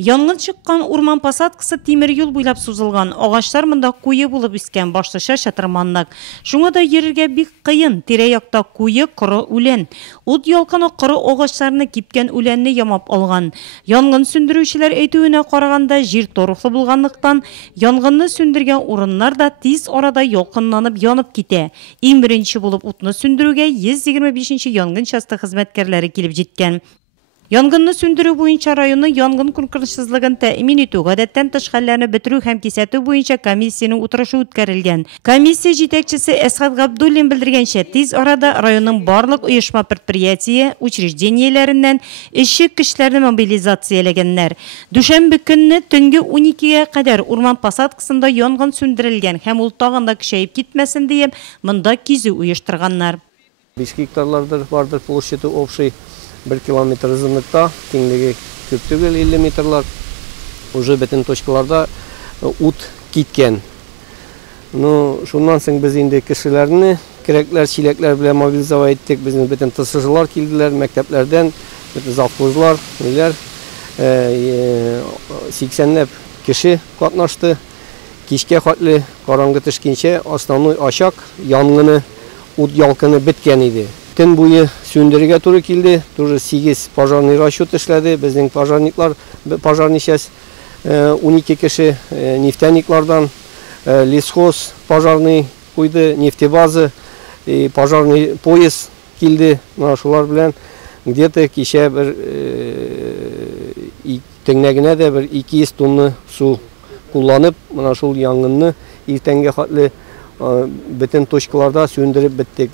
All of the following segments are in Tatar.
Янгын чыккан урман посадкасы тимир юл буйлап сузылган. Агачлар мында куе булып искән, башлыча чатырманлык. Шуңа да йөрергә бик кыен. Тирә-якта куе, коры үлән. Ут ялкыны коры агачларны кипкән үләнне ямап алган. Янгын сүндерүчеләр әйтүенә караганда, җир торыклы булганлыктан, янгынны сүндергән урыннар да тиз арада ялкынланып янып китә. Иң беренче булып утны сүндерүгә 125-нче янгын часты хезмәткәрләре килеп җиткән. Янгынны сүндерү буенча районны янгын конкурссызлыгын тәэмин итү, гадәттән тыш хәлләрне бетерү һәм кисәтү буенча комиссияның утырышы үткәрелгән. Комиссия җитәкчесе Әсгать Габдуллин белдергәнчә, тиз арада районның барлык оешма предприятие, учреждениеләреннән эшче кешеләрне мобилизацияләгәннәр. Дүшәмбе көнне төнге 12-гә кадәр урман посадкасында янгын сүндерелгән һәм ул тагын да көчәеп китмәсен диеп, монда кизү уештырганнар. 5 гектарларда бардыр площади общий 1 километр ызынлыкта, кеңлеге көп түгел 50 метрлар. Уже бөтен точкаларда ут киткән. Шуннан соң без инде кешеләрне кирәкләр, чиләкләр белән мобилизовать иттек. Безнең бөтен ТСЖлар килделәр, мәктәпләрдән, бөтен завхозлар, ниләр 80ләп кеше катнашты. Кичкә хәтле караңгы төшкәнчә основной очаг янгыны, ут ялкыны беткән иде. Төн буе сүндерергә туры килде. Тоже 8 пожарный расчет эшләде. Безнең пожарниклар, пожарный часть 12 кеше, нефтяниклардан, лесхоз пожарный куйды, нефтебазы, пожарный поезд килде. Шулар белән где-то кичә бер тәңнәгенә дә бер 200 тонна су кулланып, менә шул янгынны иртәнгә хәтле бөтен точкаларда сүндереп биттек.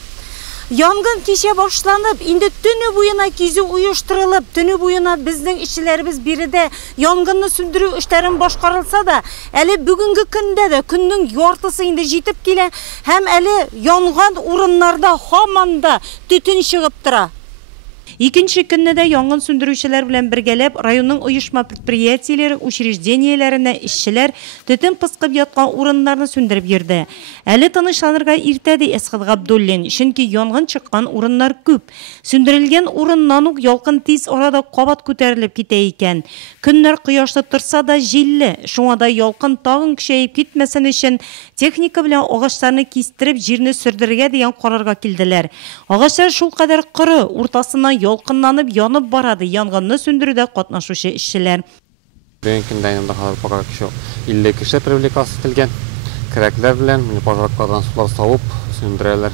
Янгын кичә башланып, инде төне буена кизү уештырылып, төне буена безнең эшчеләребез биредә янгынны сүндерү эшләрен башкарылса да, әле бүгенге көндә дә көннең яртысы инде җитеп килә һәм әле янган урыннарда һаман да төтен чыгып тора. Икенче көнне дә янгын сүндерүчеләр белән бергәләп районның оешма предприятиеләре, учреждениеләренә эшчеләр төтен пыскып яткан урыннарны сүндереп йөрде. Әле тынычланырга иртә ди Әсгать Габдуллин, чөнки янгын чыккан урыннар күп. Сүндерелгән урыннан ук ялкын тиз арада кабат күтәрелеп китә икән. Көннәр кояшлы торса да җилле, шуңа да ялкын тагын көчәеп китмәсен өчен техника белән агачларны кистереп җирне сүрдерергә дигән карарга килделәр. Агачлар шулкадәр коры, уртасыннан ялкынланып янып барады янгынны сүндерүдә катнашучы эшчеләр. Бүгенге көндә инде пока 50 кеше привлекация ителгән. Кирәкләр белән пожаркадан сулар савып сүндерәләр.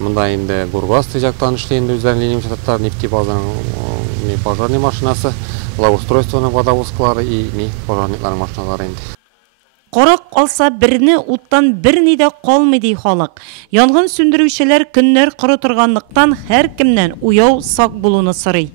Монда инде Бургас тәҗәктан эшли инде үзләренең линия чататтар, нефтебазаның пожарный машинасы, благоустройственный водовозкалары и пожарниклар машиналары инде. Корак алса берне уттан берни дә калмый ди халык. Янгын сүндерүчеләр көннәр коры торганлыктан һәр кемнән уяу сак булуны сорый.